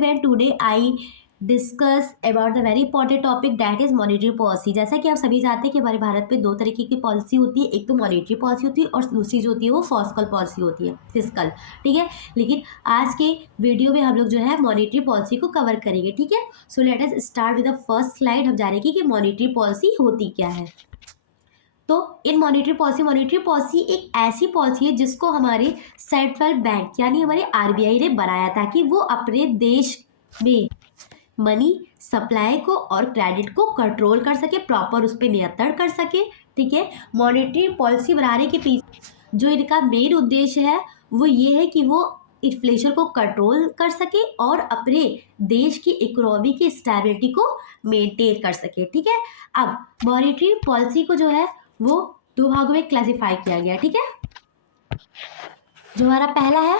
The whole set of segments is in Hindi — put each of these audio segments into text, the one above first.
Everyone, today I discuss about the very important topic that is monetary policy. जैसा कि आप सभी जानते हैं कि हमारे भारत में दो तरीके की पॉलिसी होती है, एक तो मॉनेटरी पॉलिसी होती है और दूसरी जो होती है वो फिस्कल पॉलिसी होती है, फिस्कल। ठीक है, लेकिन आज के वीडियो में हम लोग जो है मॉनेटरी पॉलिसी को कवर करेंगे। ठीक है, so let us start with the first slide. हम जानेंगे कि मॉनेटरी पॉलिसी होती क्या है। तो इन मॉनेटरी पॉलिसी एक ऐसी पॉलिसी है जिसको हमारे सेंट्रल बैंक यानी हमारे आरबीआई ने बनाया ताकि वो अपने देश में मनी सप्लाई को और क्रेडिट को कंट्रोल कर सके, प्रॉपर उस पर नियंत्रण कर सके। ठीक है, मॉनेटरी पॉलिसी बनाने के पीछे जो इनका मेन उद्देश्य है वो ये है कि वो इन्फ्लेशन को कंट्रोल कर सके और अपने देश की इकोनॉमी की स्टेबिलिटी को मेंटेन कर सके। ठीक है, अब मॉनेटरी पॉलिसी को जो है वो दो भागों में क्लासिफाई किया गया। ठीक है, जो हमारा पहला है,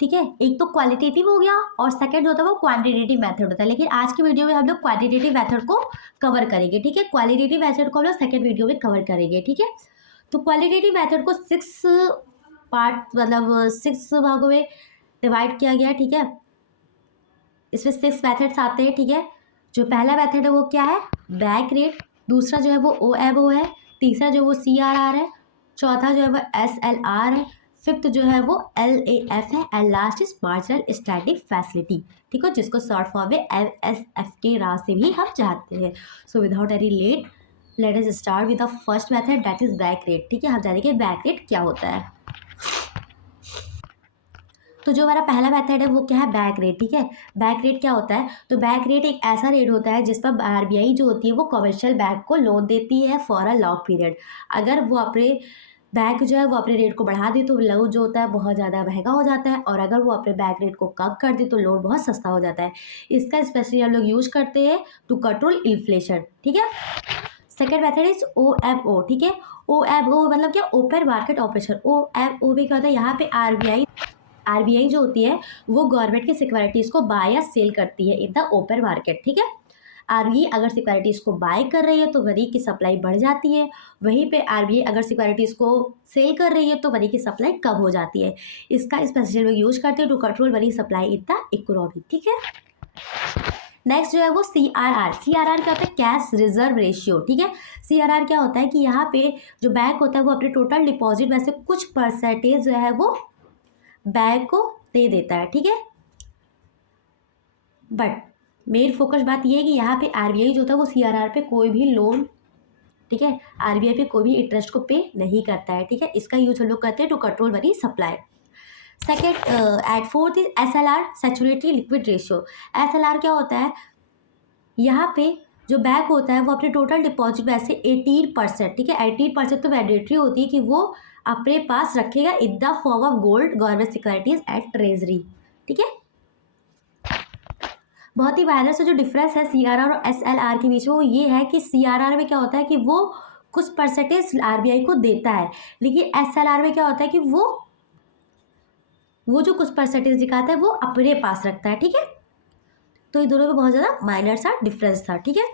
ठीक है, एक तो क्वालिटेटिव हो गया और सेकंड जो होता है वो क्वांटिटेटिव मेथड होता है। लेकिन आज की वीडियो में हम लोग क्वांटिटेटिव मेथड को कवर करेंगे। ठीक है, क्वालिटेटिव मेथड को हम लोग सेकंड वीडियो में कवर करेंगे। ठीक है, तो क्वालिटेटिव मेथड को 6 पार्ट मतलब 6 भागों में डिवाइड किया गया है। ठीक है, इसमें 6 मेथड्स आते हैं। ठीक है, जो पहला मेथड है वो क्या है, बैक रेट। दूसरा जो है वो OMO है। तीसरा जो वो CRR है। चौथा जो है वो SLR है। फिफ्थ जो है वो LAF है and last is marginal static facility. ठीक है, जिसको शॉर्ट फॉर्म में MSF के नाम से भी हम जानते हैं। So without any let us start with the first method that is back rate. ठीक है, हम जानेंगे बैक रेट क्या होता है। तो जो हमारा पहला मेथड है वो क्या है, बैक रेट। ठीक है, बैक रेट क्या होता है, तो बैक रेट एक ऐसा रेट होता है जिस पर आरबीआई जो होती है वो कमर्शियल बैंक को लोन देती है फॉर अ लॉन्ग पीरियड। अगर वो अपने बैंक जो है वो अपने रेट को बढ़ा दे तो लोन जो होता है बहुत ज़्यादा महंगा हो जाता है, और अगर वो अपने बैंक रेट को कम कर दे तो लोन बहुत सस्ता हो जाता है। इसका स्पेशली हम लोग यूज करते हैं टू कंट्रोल इन्फ्लेशन। ठीक है, सेकेंड मेथड इज OMO। ठीक है, OMO मतलब क्या, ओपन मार्केट ऑपरेशन। OMO में क्या होता है, यहाँ पे आरबीआई जो होती है वो गवर्नमेंट की सिक्योरिटीज़ को बाय या सेल करती है इन द ओपन मार्केट। ठीक है, आरबीआई अगर सिक्योरिटीज़ को बाय कर रही है तो मनी की सप्लाई बढ़ जाती है, वहीं पे आरबीआई अगर सिक्योरिटीज़ को सेल कर रही है तो मनी की सप्लाई कम हो जाती है। इसका स्पेशल लोग यूज करते हैं to control money supply in the economy. ठीक है, नेक्स्ट जो है वो CRR। CRR क्या होता है, कैश रिजर्व रेशियो। ठीक है, CRR क्या होता है कि यहाँ पे जो बैंक होता है वो अपने टोटल डिपॉजिट में से कुछ परसेंटेज जो है वो बैंक को दे देता है। ठीक है, बट मेन फोकस बात यह है कि यहाँ पे आरबीआई जो होता है वो CRR पे कोई भी लोन, ठीक है, आरबीआई पे कोई भी इंटरेस्ट को पे नहीं करता है। ठीक है, इसका यूज हम लोग करते हैं to control money supply. Second at fourth is SLR, statutory liquid ratio. SLR क्या होता है, यहाँ पे जो बैंक होता है वो अपने टोटल डिपॉजिट में से 18%, ठीक है, 18% तो मैंडेटरी होती है कि वो अपने पास रखेगा in the form of gold, government securities and treasury. ठीक है, बहुत ही वायरल से जो डिफरेंस है CRR और SLR के बीच में वो ये है कि CRR में क्या होता है कि वो कुछ परसेंटेज आरबीआई को देता है, लेकिन SLR में क्या होता है कि वो जो कुछ परसेंटेज दिखाता है वो अपने पास रखता है। ठीक है, तो इन दोनों में बहुत ज़्यादा माइनर सा डिफरेंस था। ठीक है,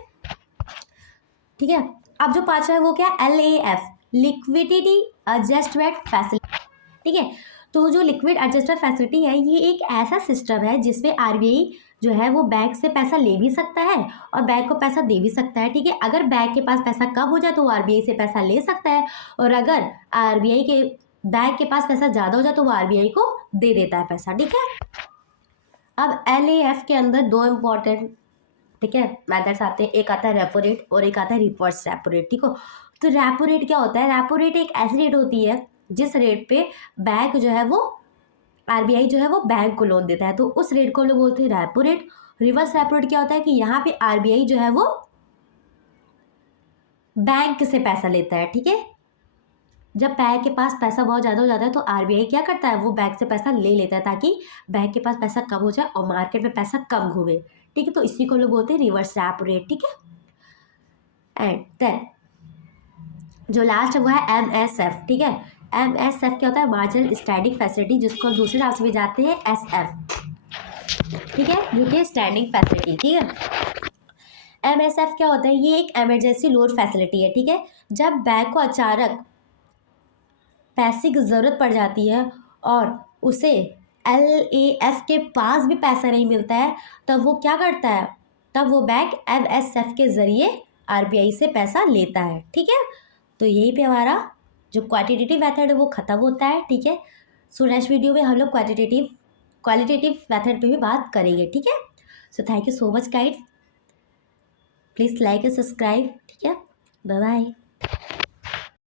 ठीक है, अब जो पांचवा है वो क्या है, LAF, लिक्विडिटी एडजस्टमेंट फैसिलिटी। ठीक है, तो जो लिक्विड एडजस्टमेंट फैसिलिटी है ये एक ऐसा सिस्टम है जिसमें आरबीआई जो है वो बैंक से पैसा ले भी सकता है और बैंक को पैसा दे भी सकता है। ठीक है, अगर बैंक के पास पैसा कम हो जाए तो वो आरबीआई से पैसा ले सकता है, और अगर आरबीआई के बैंक के पास पैसा ज़्यादा हो जाए तो वो आरबीआई को दे देता है पैसा। ठीक है, अब LAF के अंदर दो इम्पोर्टेंट, ठीक है, मेथड्स आते हैं, एक आता है रेपो रेट और एक आता है रिवर्स रेपो रेट। ठीक हो, तो रेपो रेट क्या होता है, रेपो रेट एक ऐसी रेट होती है जिस रेट पे बैंक जो है वो आरबीआई जो है वो बैंक को लोन देता है, तो उस रेट को लोग बोलते हैं repo rate. Reverse repo rate क्या होता है कि यहाँ पे आरबीआई जो है वो बैंक से पैसा लेता है। ठीक है, जब बैंक के पास पैसा बहुत ज़्यादा हो जाता है तो आरबीआई क्या करता है, वो बैंक से पैसा ले लेता है ताकि बैंक के पास पैसा कम हो जाए और मार्केट में पैसा कम घूमे। ठीक है, तो इसी को लोग बोलते हैं रिवर्स रेपो रेट। ठीक है, एंड देन जो लास्ट है वो है MSF। ठीक है, MSF क्या होता है, मार्जिनल स्टैंडिंग फैसिलिटी, जिसको हम दूसरे नाम से भी जानते हैं SF। ठीक है, ये क्या स्टैंडिंग फैसिलिटी। ठीक है, MSF क्या होता है, ये एक इमरजेंसी लोन फैसिलिटी है। ठीक है, जब बैंक को अचानक पैसे की ज़रूरत पड़ जाती है और उसे LAF के पास भी पैसा नहीं मिलता है, तब वो क्या करता है, तब वो बैंक MSF के ज़रिए RBI से पैसा लेता है। ठीक है, तो यहीं पे हमारा जो क्वांटिटेटिव मेथड है वो ख़त्म होता है। ठीक है, सो नेक्स्ट वीडियो में हम लोग क्वालिटेटिव मेथड पे भी बात करेंगे। ठीक है, so thank you so much guides, please like and subscribe. ठीक है, बाय बाय।